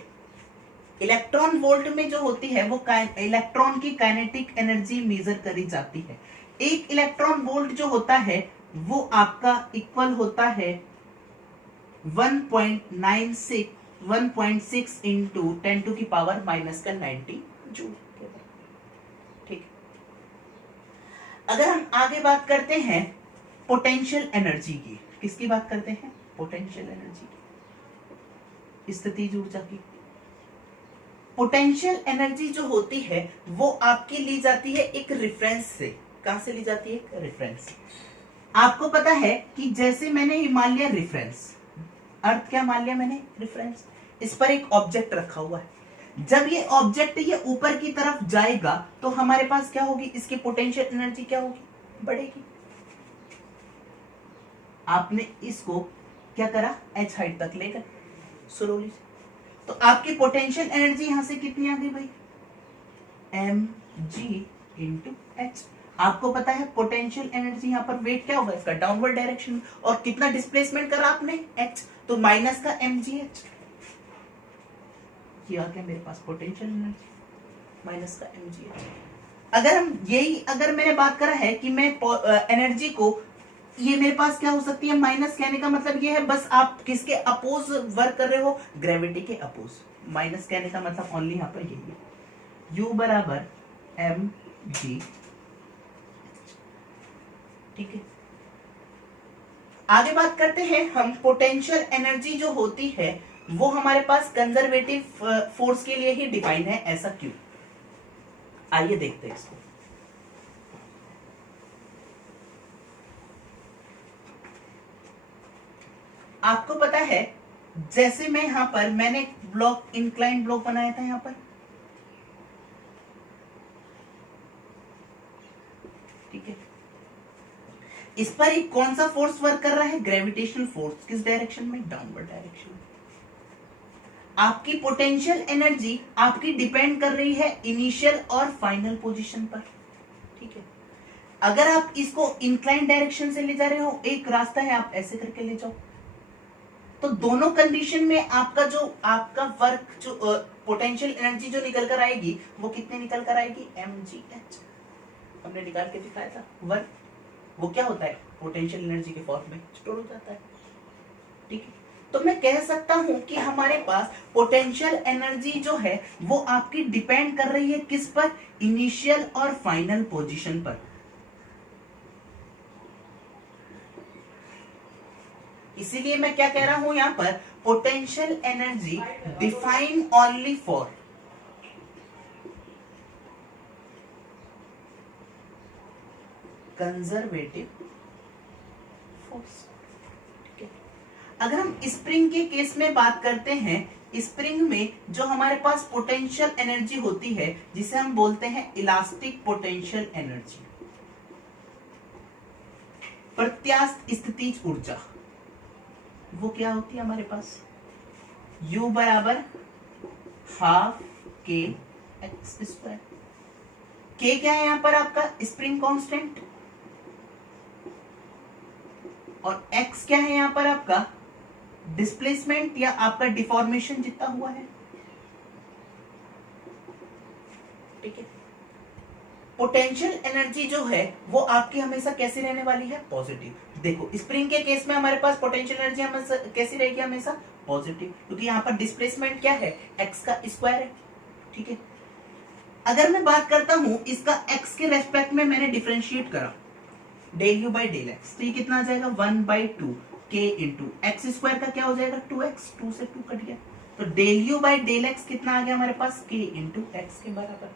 Electron volt में जो होती है वो इलेक्ट्रॉन की काइनेटिक एनर्जी मेजर करी जाती है। एक इलेक्ट्रॉन वोल्ट जो होता है वो आपका इक्वल होता है 1.6 इंटू 10⁻⁻⁻90 जूल, ठीक। अगर हम आगे बात करते हैं पोटेंशियल एनर्जी की, किसकी बात करते हैं, पोटेंशियल एनर्जी की, स्थितिज ऊर्जा की। पोटेंशियल एनर्जी जो होती है वो आपकी ली जाती है एक रेफरेंस से। कहां से ली जाती है, एक रेफरेंस। आपको पता है कि जैसे मैंने ये मान लिया रेफरेंस, अर्थ क्या मान लिया मैंने, रेफरेंस। इस पर एक ऑब्जेक्ट रखा हुआ है, जब ये ऑब्जेक्ट ये ऊपर की तरफ जाएगा तो हमारे पास क्या होगी, इसकी पोटेंशियल एनर्जी क्या होगी, बढ़ेगी। आपने इसको क्या करा, h हाइट तक लेकर स्लोली, तो आपकी पोटेंशियल एनर्जी यहां से कितनी आ गई भाई, mg इंटू h। आपको पता है पोटेंशियल एनर्जी यहां पर वेट क्या होगा इसका, डाउनवर्ड डायरेक्शन, और कितना डिस्प्लेसमेंट करा आपने, h, तो माइनस का mgh, ये आ गया मेरे पास पोटेंशियल एनर्जी माइनस का mgh। अगर हम यही, अगर मैंने बात करा है कि मैं एनर्जी को, ये मेरे पास क्या हो सकती है, माइनस, कहने का मतलब ये है बस आप किसके अपोज वर्क कर रहे हो, ग्रेविटी के अपोज। माइनस कहने का मतलब ओनली यहां पर यही है, u बराबर mg, ठीक है। आगे बात करते हैं हम, पोटेंशियल एनर्जी जो होती है वो हमारे पास कंजर्वेटिव फोर्स के लिए ही डिफाइन है, ऐसा क्यों, आइए देखते हैं इसको। आपको पता है जैसे मैं यहां पर, मैंने ब्लॉक, इंक्लाइन ब्लॉक बनाया था यहां पर, ठीक है। इस पर एक कौन सा फोर्स वर्क कर रहा है, ग्रेविटेशनल फोर्स, किस डायरेक्शन में, डाउनवर्ड डायरेक्शन में। आपकी पोटेंशियल एनर्जी आपकी डिपेंड कर रही है इनिशियल और फाइनल पोजीशन पर, ठीक है। अगर आप इसको इंक्लाइन डायरेक्शन से ले जा रहे हो, एक रास्ता है आप ऐसे करके ले जाओ, तो दोनों कंडीशन में आपका वर्क जो पोटेंशियल एनर्जी जो निकल कर आएगी वो कितने निकल कर आएगी, mgh। हमने निकाल के दिखाया था वर्क, वो क्या होता है, पोटेंशियल एनर्जी के फॉर्म में स्टोर हो जाता है, ठीक है। तो मैं कह सकता हूं कि हमारे पास पोटेंशियल एनर्जी जो है वो आपकी डिपेंड कर रही है किस पर, इनिशियल और फाइनल पोजीशन पर। इसीलिए मैं क्या कह रहा हूं यहां पर, potential energy define only for conservative force, ठीक है। अगर हम स्प्रिंग के केस में बात करते हैं, स्प्रिंग में जो हमारे पास पोटेंशियल एनर्जी होती है जिसे हम बोलते हैं इलास्टिक पोटेंशियल एनर्जी, प्रत्यास्थ स्थितिज ऊर्जा, वो क्या होती है हमारे पास, U बराबर हाफ के एक्स स्क्वायर। के क्या है यहां पर आपका, स्प्रिंग कांस्टेंट, और x क्या है यहां पर आपका, डिस्प्लेसमेंट या आपका डिफॉर्मेशन जितना हुआ है, ठीक है। पोटेंशियल एनर्जी जो है वो आपकी हमेशा कैसी रहने वाली है, पॉजिटिव। देखो स्प्रिंग के केस में हमारे पास पोटेंशियल एनर्जी हमेशा कैसी रहेगी, हमेशा पॉजिटिव, क्योंकि यहाँ पर डिस्प्लेसमेंट क्या है, x का स्क्वायर है, ठीक है। अगर मैं बात करता हूं इसका x के रेस्पेक्ट में मैंने डिफरेंशिएट करा, del u by del x, तो ये कितना आ जाएगा 1/2 k इंटू एक्स स्क्वायर का क्या हो जाएगा 2x, 2 से 2 कट गया, तो del u by del x कितना आ गया हमारे पास, k इंटू एक्स के बराबर।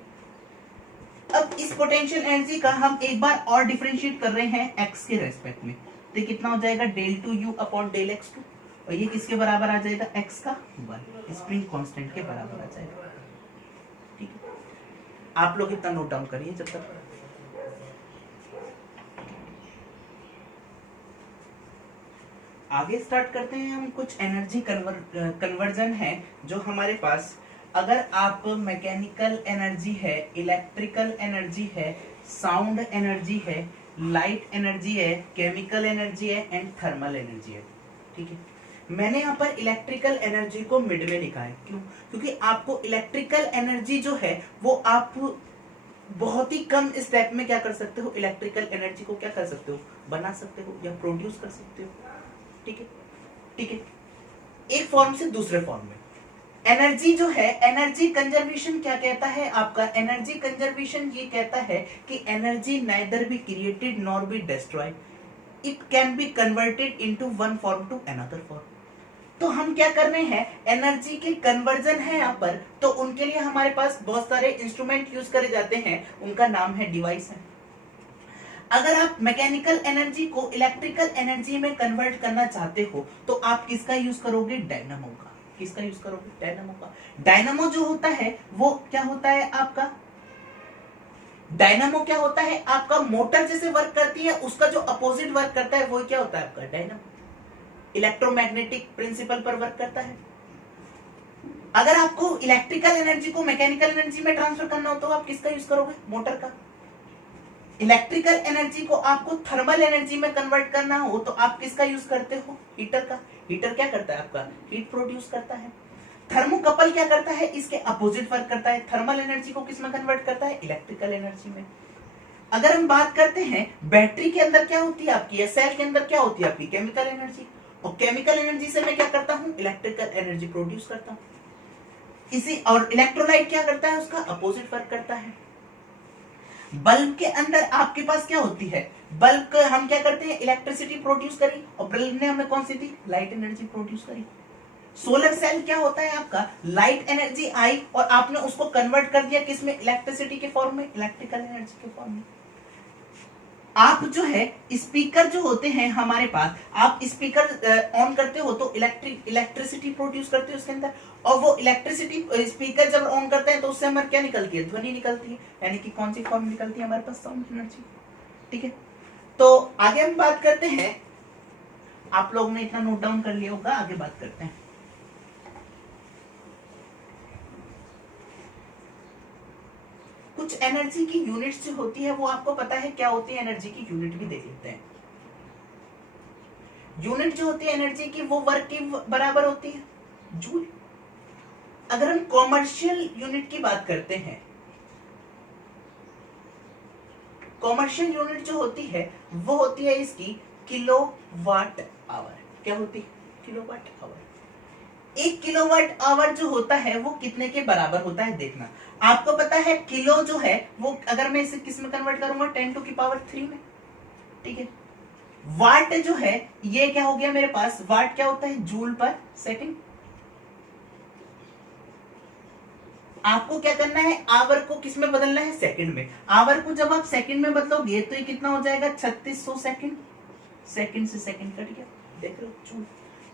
अब इस पोटेंशियल एनर्जी का हम एक बार और डिफरेंशिएट कर रहे हैं x के रेस्पेक्ट में, तो कितना हो जाएगा del two u upon del x two, और ये किसके बराबर आ जाएगा, x का 1, स्प्रिंग कांस्टेंट के बराबर आ जाएगा, ठीक है। आप लोग इतना नोट डाउन करिए जब तक। आगे स्टार्ट करते हैं हम, कुछ एनर्जी कन्वर्जन है जो हमारे पास, अगर आप मैकेनिकल एनर्जी है, इलेक्ट्रिकल एनर्जी है, साउंड एनर्जी है, लाइट एनर्जी है, केमिकल एनर्जी है एंड थर्मल एनर्जी है, ठीक है। मैंने यहाँ पर इलेक्ट्रिकल एनर्जी को मिड में लिखा है, क्यों, क्योंकि आपको इलेक्ट्रिकल एनर्जी जो है वो आप बहुत ही कम स्टेप में क्या कर सकते हो, इलेक्ट्रिकल एनर्जी को क्या कर सकते हो, बना सकते हो या प्रोड्यूस कर सकते हो, ठीक है, ठीक है। एक फॉर्म से दूसरे फॉर्म में एनर्जी जो है, एनर्जी कंजर्वेशन क्या कहता है आपका, एनर्जी कंजर्वेशन ये कहता है कि energy neither be created nor be destroyed, it can be converted into one form to another form. तो हम क्या कर रहे हैं, एनर्जी के कन्वर्जन है यहाँ पर, तो उनके लिए हमारे पास बहुत सारे इंस्ट्रूमेंट यूज करे जाते हैं, उनका नाम है डिवाइस है। अगर आप मैकेनिकल एनर्जी को इलेक्ट्रिकल एनर्जी में कन्वर्ट करना चाहते हो तो आप किसका यूज करोगे, डायनामो का। किसका यूज करोगे, डायनामो का। डायनामो जो होता है वो क्या होता है आपका, डायनामो क्या होता है आपका, मोटर जैसे वर्क करती है उसका जो अपोजिट वर्क करता है वो क्या होता है आपका, डायनामो। इलेक्ट्रोमैग्नेटिक प्रिंसिपल पर वर्क करता है। अगर आपको इलेक्ट्रिकल एनर्जी को मैकेनिकल एनर्जी में ट्रांसफर करना हो तो आप किसका यूज करोगे, मोटर का। इलेक्ट्रिकल एनर्जी को आपको थर्मल एनर्जी में कन्वर्ट करना हो तो आप किसका यूज करते हो, हीटर का। हीटर क्या करता है आपका, हीट प्रोड्यूस करता है। थर्मोकपल क्या करता है, इसके अपोजिट वर्क करता है, थर्मल एनर्जी को किस में कन्वर्ट करता है, इलेक्ट्रिकल एनर्जी में। अगर हम बात करते हैं बैटरी के अंदर क्या होती है आपकी, या सेल के अंदर क्या होती है आपकी, केमिकल एनर्जी, और केमिकल एनर्जी से मैं क्या करता हूं, इलेक्ट्रिकल एनर्जी प्रोड्यूस करता हूं। इसी और इलेक्ट्रोलाइट क्या करता है, उसका अपोजिट वर्क करता है। बल्ब के अंदर आपके पास क्या होती है, बल्ब हम क्या करते हैं, इलेक्ट्रिसिटी प्रोड्यूस करी, और बल्ब ने हमें कौन सी दी, लाइट एनर्जी प्रोड्यूस करी। सोलर सेल क्या होता है आपका, लाइट एनर्जी आई और आपने उसको कन्वर्ट कर दिया किसमें, इलेक्ट्रिसिटी के फॉर्म में, इलेक्ट्रिकल एनर्जी के फॉर्म में। आप जो है स्पीकर जो होते हैं हमारे पास, आप स्पीकर ऑन करते हो तो इलेक्ट्रिसिटी प्रोड्यूस करते हो उसके अंदर, और वो इलेक्ट्रिसिटी स्पीकर जब ऑन करते हैं तो उससे हमारे क्या निकलती है, ध्वनि निकलती है, यानी कि कौन सी फॉर्म निकलती है हमारे पास, साउंड एनर्जी, ठीक है। तो आगे हम बात करते हैं, आप लोगों ने इतना नोट डाउन कर लिया होगा, आगे बात करते हैं। कुछ एनर्जी की यूनिट्स जो होती है वो आपको पता है क्या होती है, एनर्जी की यूनिट भी देख लेते हैं। यूनिट जो होती है एनर्जी की वो वर्क की बराबर होती है, जूल। अगर हम कॉमर्शियल यूनिट की बात करते हैं, कॉमर्शियल यूनिट जो होती है वो होती है इसकी किलोवाट आवर। क्या होती है? Kilowatt hour. 1 किलोवाट आवर जो होता है वो कितने के बराबर होता है देखना। आपको पता है किलो जो है वो अगर मैं इसे किस में कन्वर्ट करूंगा, 10⁻³ में, ठीक है। वाट जो है ये क्या हो गया मेरे पास, वाट क्या होता है, जूल पर सेकंड। आपको क्या करना है, आवर को किस में बदलना है, सेकंड में। आवर को जब आप सेकंड में बदलोगे तो ये कितना हो जाएगा, 3600 सेकंड। सेकंड से सेकंड कट गया, देख लो जूल।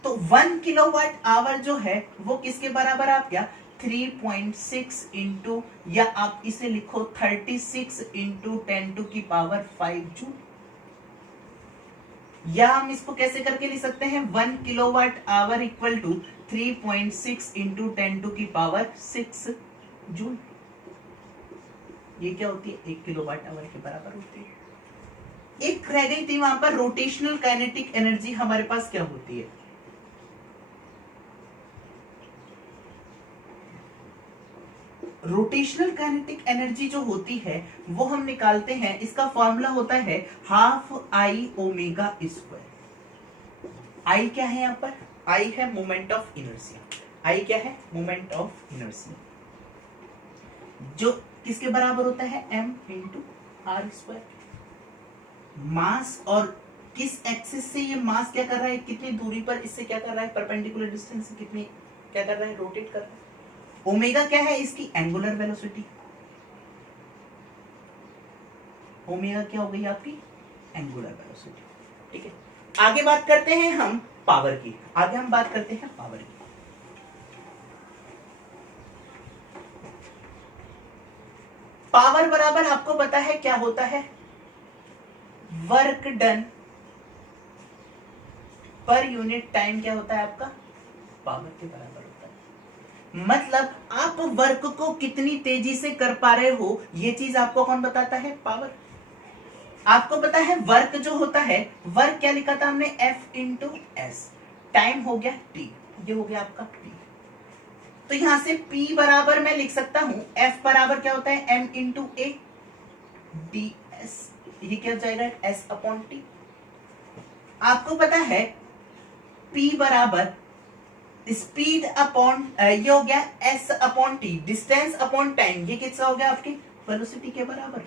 तो 1 किलोवाट आवर जो है वो किसके बराबर आ गया, 3.6 इंटू, या आप इसे लिखो 36 इंटू 10⁵ जूल। या हम इसको कैसे करके लिख सकते हैं, 1 kilowatt hour equal to 3.6 into 10⁶ joule. ये क्या होती है, 1 किलोवाट आवर के बराबर होती है। एक रह गई थी वहां पर रोटेशनल काइनेटिक एनर्जी हमारे पास क्या होती है। रोटेशनल काइनेटिक एनर्जी जो होती है वो हम निकालते हैं, इसका फॉर्मूला होता है ½I⍵²। आई क्या है यहाँ पर, आई है मोमेंट ऑफ इनर्शिया। आई क्या है, मोमेंट ऑफ इनर्शिया, जो किसके बराबर होता है, m इंटू r²। मास, और किस एक्सिस से ये मास क्या कर रहा है, कितनी दूरी पर इससे क्या कर रहा है, परपेंडिकुलर डिस्टेंस से कितनी क्या कर रहा है, रोटेट कर रहा है। ओमेगा क्या है, इसकी एंगुलर वेलोसिटी। ओमेगा क्या हो गई आपकी, एंगुलर वेलोसिटी, ठीक है। आगे बात करते हैं हम पावर की, आगे हम बात करते हैं पावर की। पावर बराबर आपको पता है क्या होता है, work done per unit time क्या होता है आपका, पावर के बराबर होता है। मतलब आप वर्क को कितनी तेजी से कर पा रहे हो ये चीज आपको कौन बताता है, पावर। आपको पता है वर्क जो होता है, वर्क क्या लिखा था हमने, F इंटू एस, टाइम हो गया T, ये हो गया आपका P। तो यहां से P बराबर मैं लिख सकता हूं, F बराबर क्या होता है, M into A D S, ये क्या हो जाएगा, S/T। आपको पता है P बराबर स्पीड अपॉन, ये हो गया S/T, डिस्टेंस अपॉन टाइम, ये किसका हो गया आपकी वेलोसिटी के बराबर।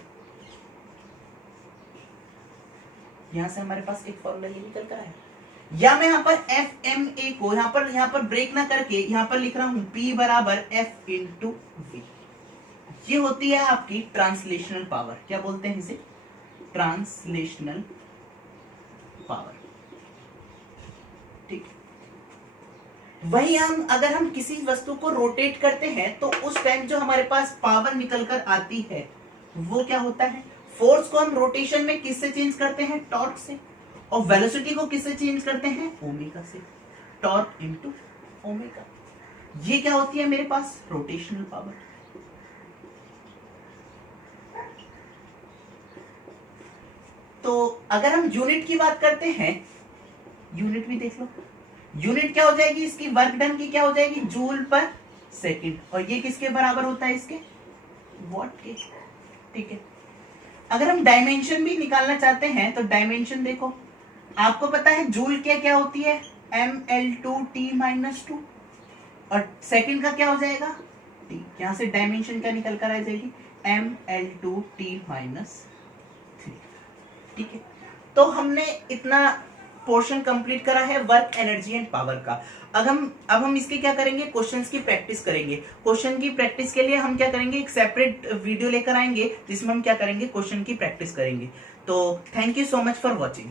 यहां से हमारे पास एक फॉर्मूला ये निकल कर आया। या मैं यहां पर FMA को यहां पर ब्रेक ना करके यहां पर लिख रहा हूं P बराबर F इंटू V। ये होती है आपकी ट्रांसलेशनल पावर, क्या बोलते हैं इसे, ट्रांसलेशनल पावर, ठीक। वही अगर हम किसी वस्तु को रोटेट करते हैं तो उस टाइम जो हमारे पास पावर निकल कर आती है वो क्या होता है, फोर्स को हम रोटेशन में किससे चेंज करते हैं, टॉर्क से, और वेलोसिटी को किससे चेंज करते हैं, ओमेगा से, टॉर्क इंटू ओमेगा। ये क्या होती है मेरे पास, रोटेशनल पावर। तो अगर हम यूनिट की बात करते हैं, यूनिट भी देख लो, यूनिट क्या हो जाएगी इसकी, वर्क डन की क्या हो जाएगी, जूल पर सेकंड, और ये किसके बराबर होता है, इसके वॉट के, ठीक है। अगर हम डायमेंशन भी निकालना चाहते हैं तो डायमेंशन देखो, आपको पता है जूल क्या होती है, mL2T-2, और सेकंड का क्या हो जाएगा, T। यहां से डायमेंशन क्या निकल कर आ जाएगी, mL2T-3, ठीक है। तो हमने इतना पोर्शन कंप्लीट करा है वर्क, एनर्जी एंड पावर का। अब हम इसके क्या करेंगे, क्वेश्चंस की प्रैक्टिस करेंगे। क्वेश्चन की प्रैक्टिस के लिए हम क्या करेंगे, एक सेपरेट वीडियो लेकर आएंगे जिसमें हम क्या करेंगे, क्वेश्चन की प्रैक्टिस करेंगे। तो thank you so much for watching.